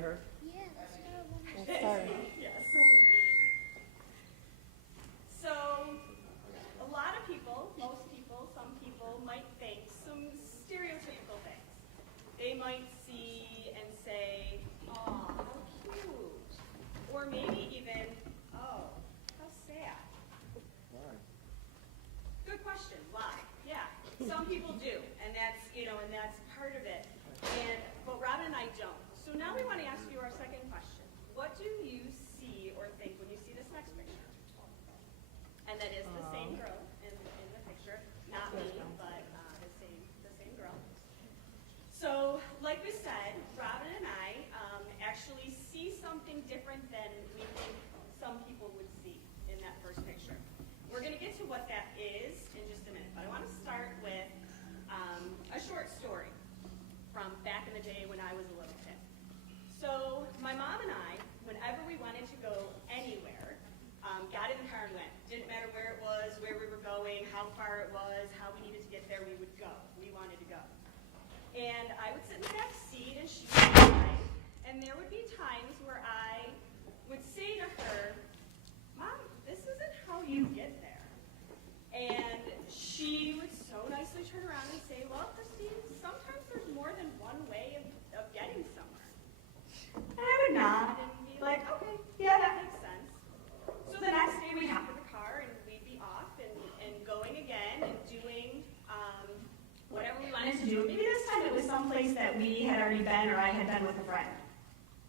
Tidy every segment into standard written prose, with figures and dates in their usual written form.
start her? Yeah, let's start one. Let's start. Yes. So, a lot of people, most people, some people might think some stereotypical things. They might see and say, "Aw, how cute," or maybe even, "Oh, how sad." Why? Good question. Why? Yeah, some people do, and that's part of it. But Robin and I don't. So now we want to ask you our second question. What do you see or think when you see this next picture? And that is the same girl in the picture, not me, but the same girl. So, like we said, Robin and I actually see something different than we think some people would see in that first picture. We're going to get to what that is in just a minute, but I want to start with a short story from back in the day when I was a little kid. So my mom and I, whenever we wanted to go anywhere, got in the car and went. Didn't matter where it was, where we were going, how far it was, how we needed to get there, we would go. We wanted to go. And I would sit in the back seat and she would drive, and there would be times where I would say to her, "Mom, this isn't how you get there." And she would so nicely turn around and say, "Well, Christine, sometimes there's more than one way of getting somewhere." And I would nod and be like, "Okay, yeah, that makes sense." So the next day we'd hop in the car and we'd be off and going again and doing whatever we wanted to do. Maybe this time it was someplace that we had already been or I had been with a friend.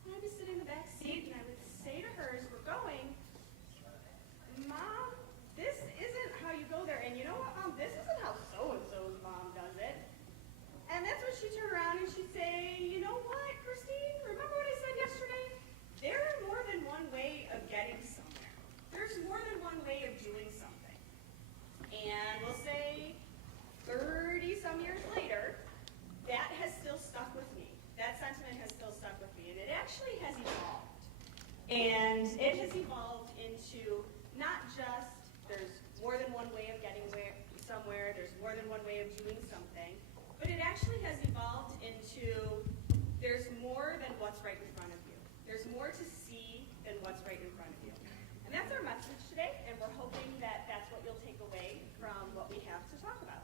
And I'd be sitting in the back seat and I would say to her as we're going, "Mom, this isn't how you go there. And you know what, Mom, this isn't how so-and-so's mom does it." And that's when she'd turn around and she'd say, "You know what, Christine, remember what I said yesterday? There are more than one way of getting somewhere. There's more than one way of doing something." And we'll say 30-some years later, that has still stuck with me. That sentiment has still stuck with me. And it actually has evolved. And it has evolved into not just there's more than one way of getting somewhere, there's more than one way of doing something, but it actually has evolved into there's more than what's right in front of you. There's more to see than what's right in front of you. And that's our message today, and we're hoping that that's what you'll take away from what we have to talk about.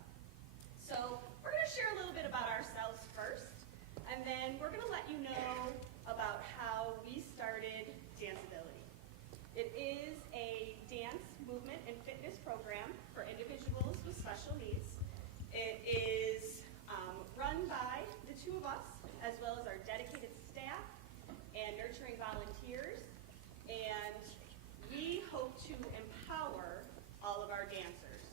So we're going to share a little bit about ourselves first, and then we're going to let you know about how we started Danceability. It is a dance, movement, and fitness program for individuals with special needs. It is run by the two of us, as well as our dedicated staff and nurturing volunteers, and we hope to empower all of our dancers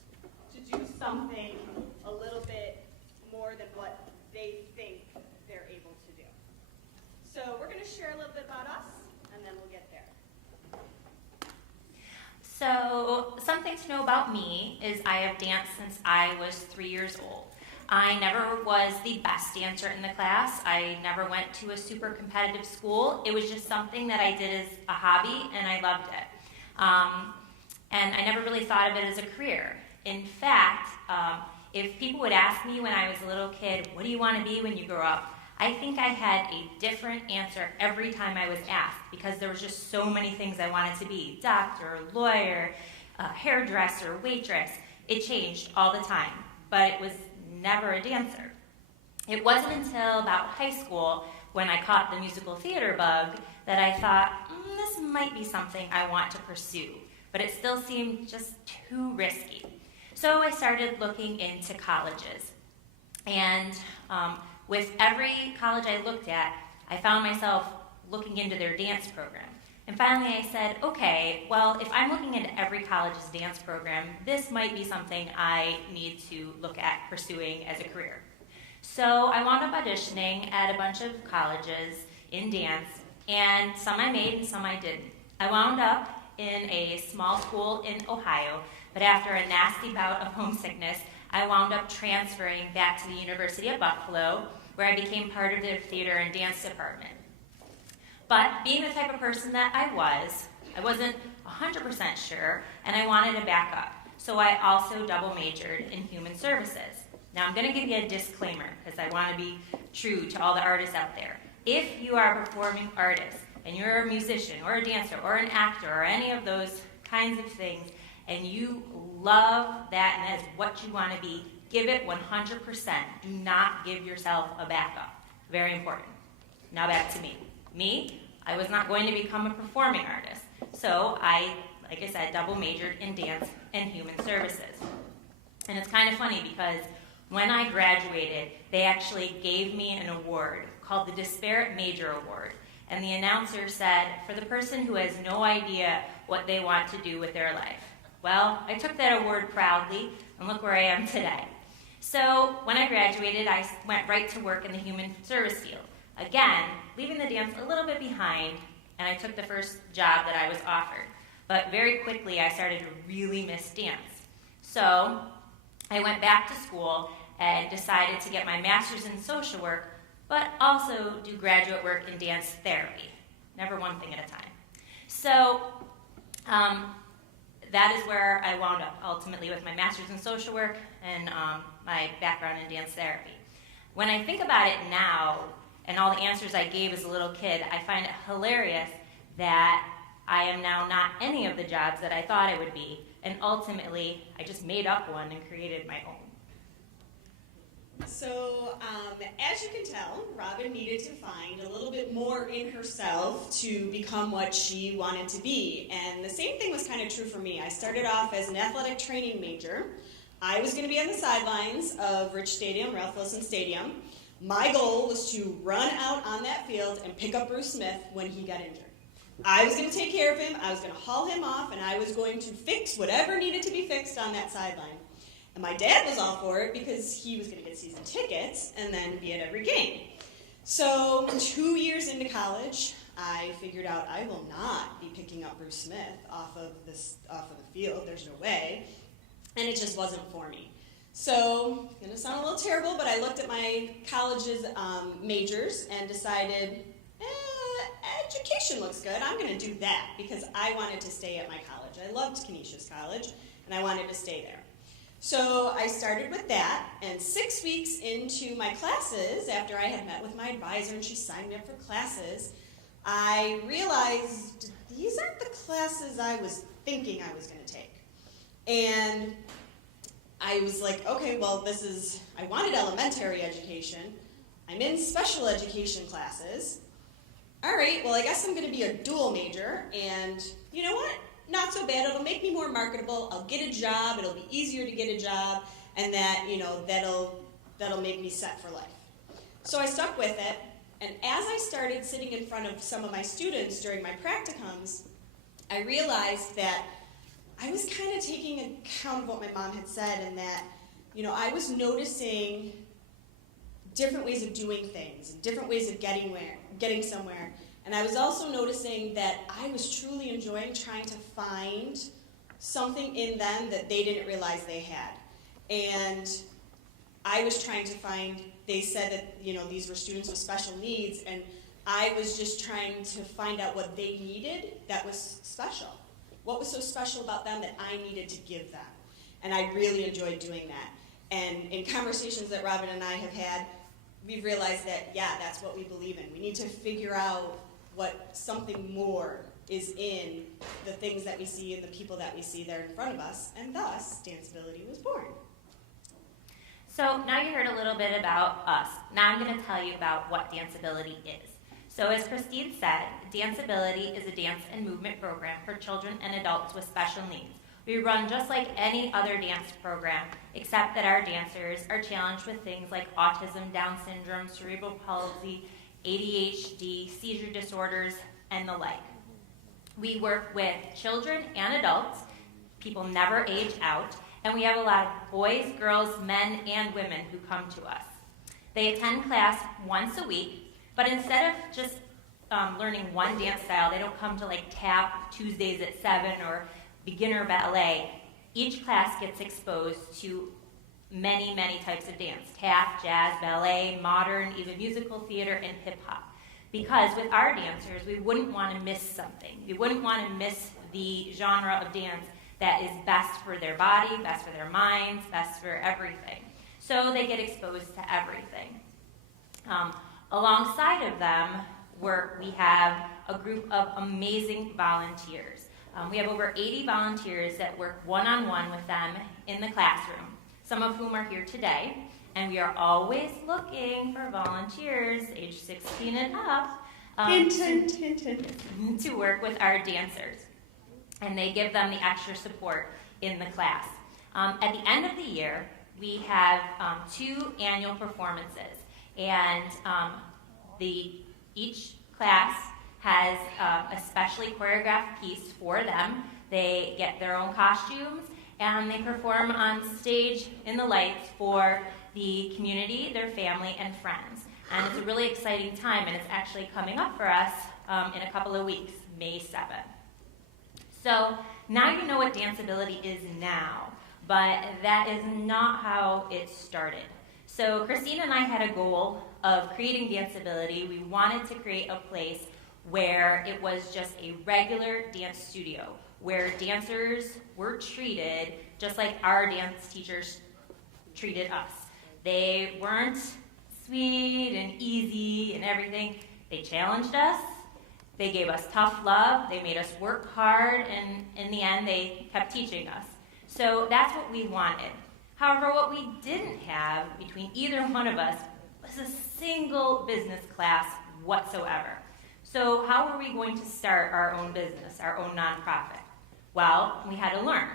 to do something a little bit more than what they think they're able to do. So we're going to share a little bit about us, and then we'll get there. So something to know about me is I have danced since I was 3 years old. I never was the best dancer in the class. I never went to a super competitive school. It was just something that I did as a hobby, and I loved it. And I never really thought of it as a career. In fact, if people would ask me when I was a little kid, "What do you want to be when you grow up?" I think I had a different answer every time I was asked, because there was just so many things I wanted to be. Doctor, lawyer, hairdresser, waitress. It changed all the time, but it was never a dancer. It wasn't until about high school when I caught the musical theater bug that I thought, this might be something I want to pursue, but it still seemed just too risky. So I started looking into colleges, and with every college I looked at, I found myself looking into their dance program. And finally I said, okay, well, if I'm looking into every college's dance program, this might be something I need to look at pursuing as a career. So I wound up auditioning at a bunch of colleges in dance, and some I made and some I didn't. I wound up in a small school in Ohio, but after a nasty bout of homesickness, I wound up transferring back to the University of Buffalo, where I became part of their theater and dance department. But being the type of person that I wasn't 100% sure, and I wanted to back up. So I also double majored in human services. Now I'm going to give you a disclaimer, because I want to be true to all the artists out there. if you are a performing artist and you're a musician or a dancer or an actor or any of those kinds of things, and you love that and that is what you want to be, give it 100%. Do not give yourself a backup. Very important. Now back to me. I was not going to become a performing artist. So I, like I said, double majored in dance and human services. And it's kind of funny because when I graduated, they actually gave me an award called the Disparate Major Award. And the announcer said, for the person who has no idea what they want to do with their life. Well, I took that award proudly, and look where I am today. So when I graduated, I went right to work in the human service field. Again, leaving the dance a little bit behind, and I took the first job that I was offered. But very quickly, I started to really miss dance. So I went back to school and decided to get my master's in social work, but also do graduate work in dance therapy. Never one thing at a time. So that is where I wound up, ultimately, with my master's in social work and my background in dance therapy. When I think about it now, and all the answers I gave as a little kid, I find it hilarious that I am now not any of the jobs that I thought I would be, and ultimately, I just made up one and created my own. So, as you can tell, Robin needed to find a little bit more in herself to become what she wanted to be. And the same thing was kind of true for me. I started off as an athletic training major. I was going to be on the sidelines of Rich Stadium, Ralph Wilson Stadium. My goal was to run out on that field and pick up Bruce Smith when he got injured. I was going to take care of him, I was going to haul him off, and I was going to fix whatever needed to be fixed on that sideline. And my dad was all for it because he was going to get season tickets and then be at every game. So 2 years into college, I figured out I will not be picking up Bruce Smith off of the field. There's no way. And it just wasn't for me. So, it's going to sound a little terrible, but I looked at my college's majors and decided, education looks good. I'm going to do that because I wanted to stay at my college. I loved Canisius College, and I wanted to stay there. So I started with that, and 6 weeks into my classes, after I had met with my advisor and she signed me up for classes, I realized these aren't the classes I was thinking I was going to take. And I was like, okay, well, I wanted elementary education. I'm in special education classes. All right, well, I guess I'm going to be a dual major, and you know what? Not so bad. It'll make me more marketable. I'll get a job. It'll be easier to get a job, and that'll make me set for life. So I stuck with it, and as I started sitting in front of some of my students during my practicums, I realized that I was kind of taking account of what my mom had said, and that, I was noticing different ways of doing things, different ways of getting somewhere. And I was also noticing that I was truly enjoying trying to find something in them that they didn't realize they had. And I was trying to find, they said that, these were students with special needs, and I was just trying to find out what they needed that was special. What was so special about them that I needed to give them? And I really enjoyed doing that. And in conversations that Robin and I have had, we've realized that, that's what we believe in. We need to figure out what something more is in the things that we see and the people that we see there in front of us, and thus, Danceability was born. So now you heard a little bit about us. Now I'm going to tell you about what Danceability is. So as Christine said, Danceability is a dance and movement program for children and adults with special needs. We run just like any other dance program, except that our dancers are challenged with things like autism, Down syndrome, cerebral palsy, ADHD, seizure disorders, and the like. We work with children and adults. People never age out. And we have a lot of boys, girls, men, and women who come to us. They attend class once a week, but instead of just learning one dance style, they don't come to tap Tuesdays at 7 or beginner ballet. Each class gets exposed to many, many types of dance: tap, jazz, ballet, modern, even musical theater, and hip-hop. Because with our dancers, we wouldn't want to miss something. We wouldn't want to miss the genre of dance that is best for their body, best for their minds, best for everything. So they get exposed to everything. Alongside of them, we have a group of amazing volunteers. We have over 80 volunteers that work one-on-one with them in the classroom, some of whom are here today. And we are always looking for volunteers, age 16 and up, to work with our dancers. And they give them the extra support in the class. At the end of the year, we have 2 annual performances. And each class has a specially choreographed piece for them. They get their own costumes, and they perform on stage in the lights for the community, their family, and friends. And it's a really exciting time, and it's actually coming up for us in a couple of weeks, May 7th. So now you know what Danceability is now, but that is not how it started. So Christine and I had a goal of creating Danceability. We wanted to create a place where it was just a regular dance studio, where dancers were treated just like our dance teachers treated us. They weren't sweet and easy and everything. They challenged us. They gave us tough love. They made us work hard, and in the end, they kept teaching us. So that's what we wanted. However, what we didn't have between either one of us was a single business class whatsoever. So how were we going to start our own business, our own nonprofit? Well, we had to learn.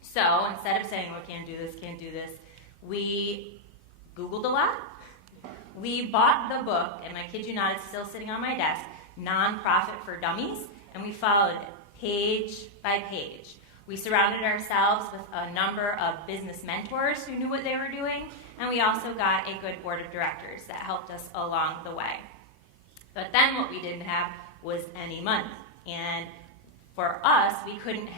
So instead of saying, well, can't do this, we Googled a lot. We bought the book, and I kid you not, it's still sitting on my desk, Nonprofit for Dummies, and we followed it page by page. We surrounded ourselves with a number of business mentors who knew what they were doing, and we also got a good board of directors that helped us along the way. But then what we didn't have was any money. And for us, we couldn't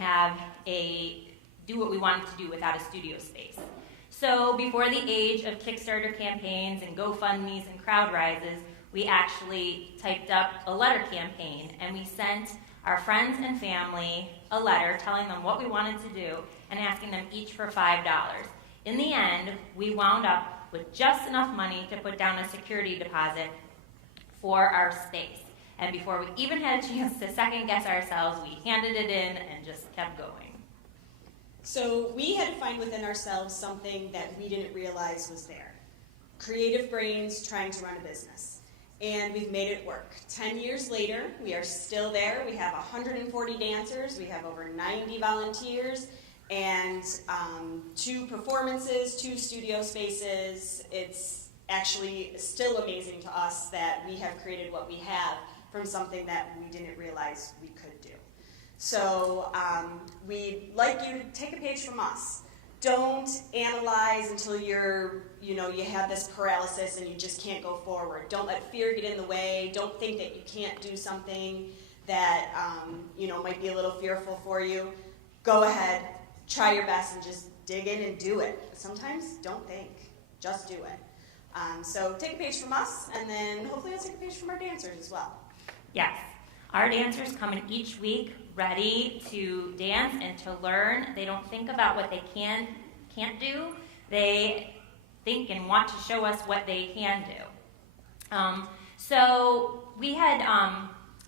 do what we wanted to do without a studio space. So before the age of Kickstarter campaigns and GoFundMes and crowd rises, we actually typed up a letter campaign, and we sent our friends and family a letter telling them what we wanted to do and asking them each for $5. In the end, we wound up with just enough money to put down a security deposit for our space. And before we even had a chance to second guess ourselves, we handed it in and just kept going. So we had to find within ourselves something that we didn't realize was there. Creative brains trying to run a business. And we've made it work. 10 years later, we are still there. We have 140 dancers. We have over 90 volunteers and 2 performances, 2 studio spaces. It's actually still amazing to us that we have created what we have from something that we didn't realize we could do. So we'd like you to take a page from us. Don't analyze until you have this paralysis and you just can't go forward. Don't let fear get in the way. Don't think that you can't do something that might be a little fearful for you. Go ahead, try your best, and just dig in and do it. Sometimes don't think, just do it. So take a page from us, and then hopefully you'll take a page from our dancers as well. Yes, our dancers come in each week ready to dance and to learn. They don't think about what they can't do. They think and want to show us what they can do. So we had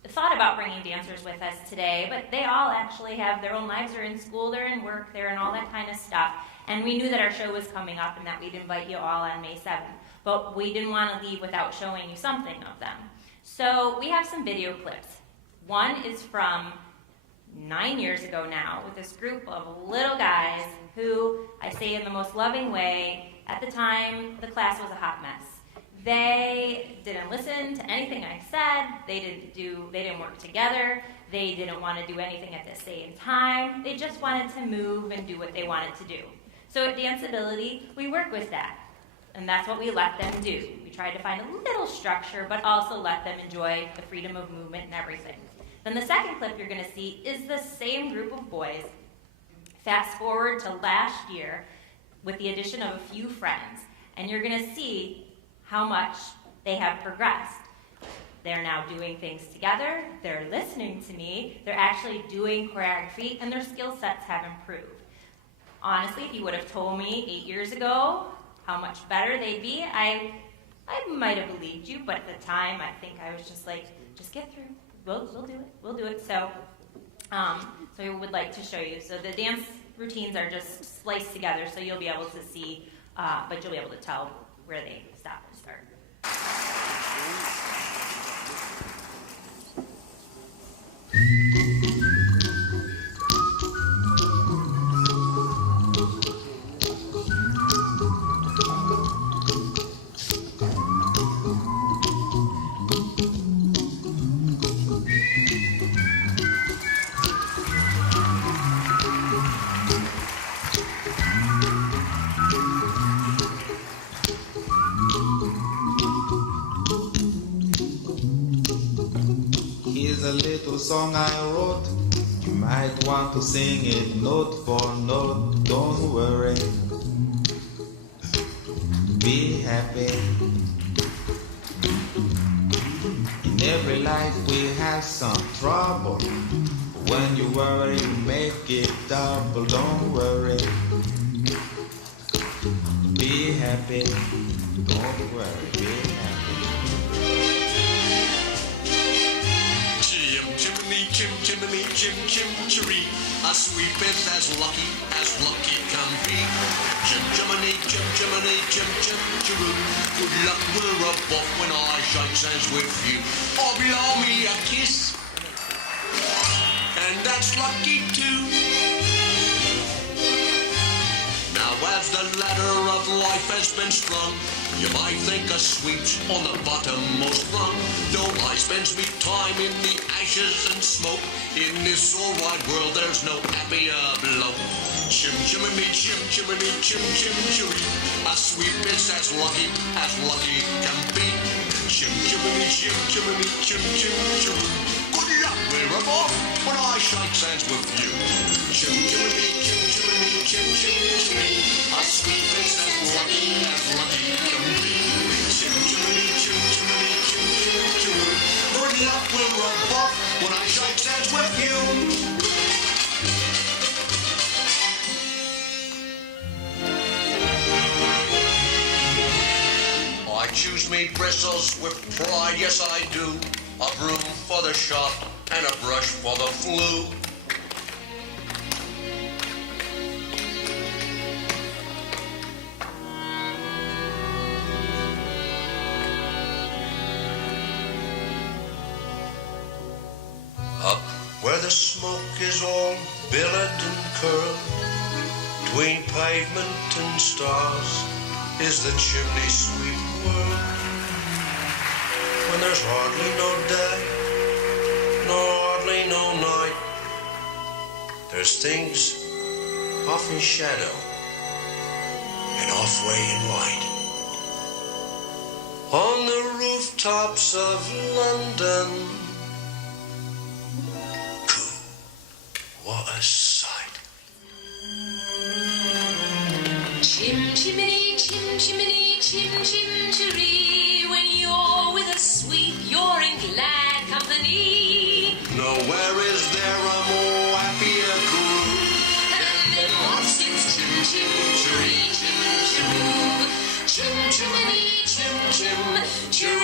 thought about bringing dancers with us today, but they all actually have their own lives. They're in school, they're in work, they're in all that kind of stuff. And we knew that our show was coming up and that we'd invite you all on May 7th. But we didn't want to leave without showing you something of them. So we have some video clips. One is from 9 years ago now with this group of little guys who, I say in the most loving way, at the time the class was a hot mess. They didn't listen to anything I said. They didn't work together. They didn't want to do anything at the same time. They just wanted to move and do what they wanted to do. So at Danceability, we work with that. And that's what we let them do. We tried to find a little structure, but also let them enjoy the freedom of movement and everything. Then the second clip you're going to see is the same group of boys. Fast forward to last year with the addition of a few friends, and you're going to see how much they have progressed. They're now doing things together, they're listening to me, they're actually doing choreography, and their skill sets have improved. Honestly, if you would have told me 8 years ago how much better they'd be, I I might have believed you, but at the time, I think I was just like, just get through. We'll do it. So we would like to show you. So the dance routines are just spliced together, so you'll be able to see, but you'll be able to tell where they stop and start. Here's a little song I wrote. You might want to sing it note for note. Don't worry, be happy. In every life we have some trouble. When you worry, you make it double. Don't worry, be happy. Don't worry, be happy. Chim, chimney, chim, chim, chiree. A sweep is as lucky can be. Chim, chimney, chim, chimney, chim, chim, chiroo. Good luck, we're above when I shake hands with you. Or blow me a kiss. And that's lucky too. Now as the ladder of life has been strung, you might think a sweep's on the bottommost rung. Though I spends me time in the ashes and smoke, in this all wide world there's no happier bloke. Chim chimney, chim chimney, chim chim chiree. A sweep is as lucky can be. Chim chimney, chim chimney, chim chim chiree. Good luck, we're above when I shake hands with you. Chim chimney, chim chimney, chim chim chiree. A sweep is as lucky can be. Chim chimney, chim chimney, chim chim chiree. Good luck, we're above when I shake hands with you. I choose me bristles with pride, yes I do. A broom for the shop and a brush for the flu. Up where the smoke is all billowed and curled, between pavement and stars is the chimney sweep world. When there's hardly no day, nor hardly no night, there's things off in shadow and halfway in light. On the rooftops of London, what a sight. Chim chimney, chim chimney, chim chim chiree. When you're with a sweep, you're in glad company. Nowhere is there a more happier crew And then what sings chim chim chiree, chim chiroo. Chim chimney, chim chim chiroo.